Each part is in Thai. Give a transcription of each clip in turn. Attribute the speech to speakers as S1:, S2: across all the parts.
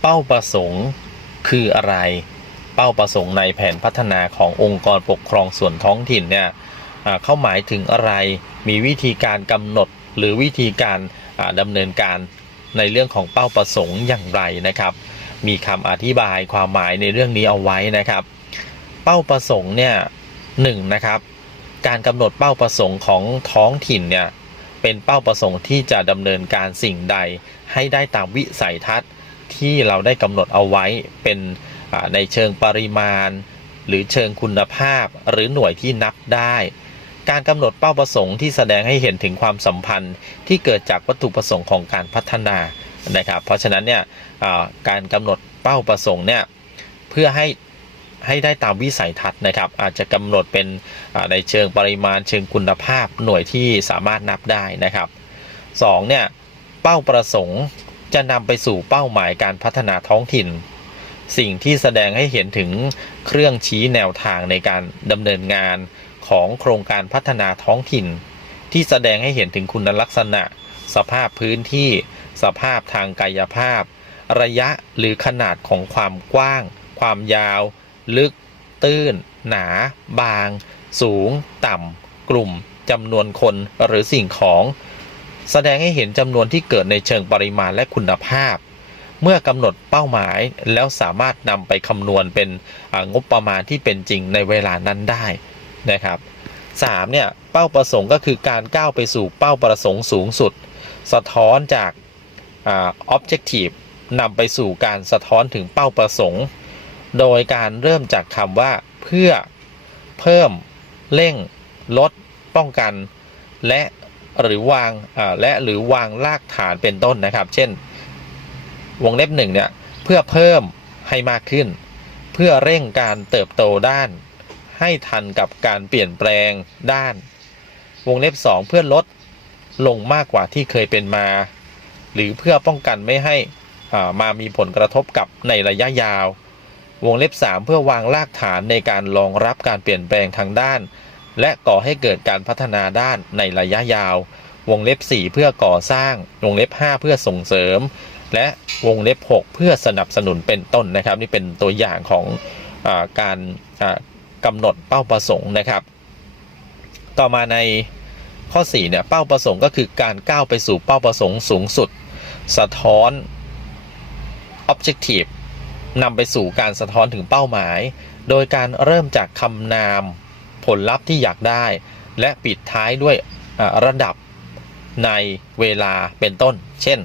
S1: เป้าประสงค์คืออะไร เป้าประสงค์ในแผนพัฒนาขององค์กรปกครองส่วนท้องถิ่นเนี่ยเข้าหมายถึงอะไร มีวิธีการกำหนดหรือวิธีการอ่าดำเนินการในเรื่องของเป้าประสงค์อย่างไรนะครับ มีคำอธิบายความหมายในเรื่องนี้เอาไว้นะครับ เป้าประสงค์เนี่ยหนึ่งนะครับ การกำหนดเป้าประสงค์ของท้องถิ่นเนี่ยเป็นเป้าประสงค์ที่จะดำเนินการสิ่งใดให้ได้ตามวิสัยทัศน์ ที่เราได้กำหนดเอาไว้เป็นในเชิงปริมาณ หรือเชิงคุณภาพหรือหน่วยที่นับได้ การกำหนดเป้าประสงค์ที่แสดงให้เห็นถึงความสัมพันธ์ที่เกิดจากวัตถุประสงค์ของการพัฒนานะครับ เพราะฉะนั้นเนี่ยการกำหนดเป้าประสงค์เนี่ยเพื่อให้ให้ได้ตามวิสัยทัศน์นะครับ อาจจะกำหนดเป็นในเชิงปริมาณเชิงคุณภาพหน่วยที่สามารถนับได้นะครับสองเนี่ยเป้าประสงค์ จะนำไปสู่เป้าหมายการพัฒนาท้องถิ่น สิ่งที่แสดงให้เห็นถึงเครื่องชี้แนวทางในการดำเนินงานของโครงการพัฒนาท้องถิ่น ที่แสดงให้เห็นถึงคุณลักษณะ สภาพพื้นที่ สภาพทางกายภาพ ระยะหรือขนาดของความกว้าง ความยาว ลึก ตื้น หนา บาง สูง ต่ำ กลุ่มจำนวนคนหรือสิ่งของ แสดงให้เห็นจำนวนที่เกิดในเชิงปริมาณและคุณภาพ เมื่อกำหนดเป้าหมายแล้วสามารถนำไปคำนวณเป็นงบประมาณที่เป็นจริงในเวลานั้นได้นะครับสามเนี่ยเป้าประสงค์ก็คือการก้าวไปสู่เป้าประสงค์สูงสุด สะท้อนจากอ่า objective นำไปสู่การสะท้อนถึงเป้าประสงค์ โดยการเริ่มจากคำว่าเพื่อเพิ่ม เร่ง ลด ป้องกัน และ หรือวางและหรือวางรากฐานเป็นต้นนะครับ เช่น วงเล็บหนึ่งเนี่ยเพื่อเพิ่มให้มากขึ้น เพื่อเร่งการเติบโตด้าน ให้ทันกับการเปลี่ยนแปลงด้าน วงเล็บสองเพื่อลดลงมากกว่าที่เคยเป็นมา หรือเพื่อป้องกันไม่ให้อ่ามามีผลกระทบกับในระยะยาว วงเล็บ 3 เพื่อวางรากฐานในการรองรับการเปลี่ยนแปลงทางด้าน และก่อให้เกิดการพัฒนาด้านในระยะยาว วงเล็บ 4 เพื่อก่อสร้าง วงเล็บ 5 เพื่อส่งเสริม และวงเล็บ 6 เพื่อสนับสนุนเป็นต้นนะครับ นี่เป็นตัวอย่างของอการอ่ากำหนดเป้าประสงค์นะครับ ต่อมาในข้อ4เนี่ยเป้าประสงค์ก็คือการก้าวไปสู่เป้าประสงค์สูงสุด สะท้อน objective นำไปสู่การสะท้อนถึงเป้าหมาย โดยการเริ่มจากคำนาม ลลัพธ์ที่อยากได้ และปิดท้ายด้วยระดับในเวลาเป็นต้น เช่น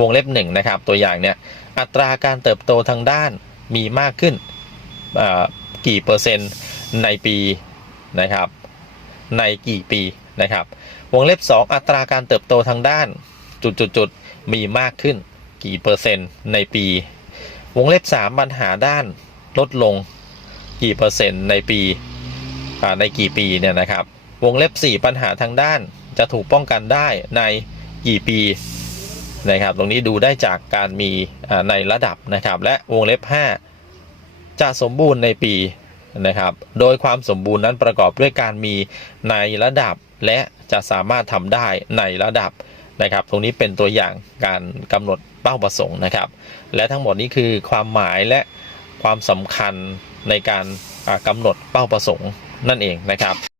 S1: วงเล็บหนึ่งนะครับ ตัวอย่างเนี่ยอัตราการเติบโตทางด้านมีมากขึ้นกี่เปอร์เซ็นต์ในปีนะครับ ในกี่ปีนะครับ วงเล็บ 2 อัตราการเติบโตทางด้านจุดๆมีมากขึ้นกี่เปอร์เซ็นต์ในปี วงเล็บ 3 ปัญหาด้านลดลงกี่เปอร์เซ็นต์ในปี ในกี่ปีเนี่ยนะครับ วงเล็บ 4 ปัญหาทางด้านจะถูกป้องกันได้ในกี่ปีนะครับ ตรงนี้ดูได้จากการมีในระดับนะครับ และวงเล็บ 5 จะสมบูรณ์ในปีนะครับ โดยความสมบูรณ์นั้นประกอบด้วยการมีในระดับและจะสามารถทำได้ในระดับนะครับ ตรงนี้เป็นตัวอย่างการกำหนดเป้าประสงค์นะครับ และทั้งหมดนี้คือความหมายและความสำคัญในการอ่ากำหนดเป้าประสงค์ นั่นเองนะครับ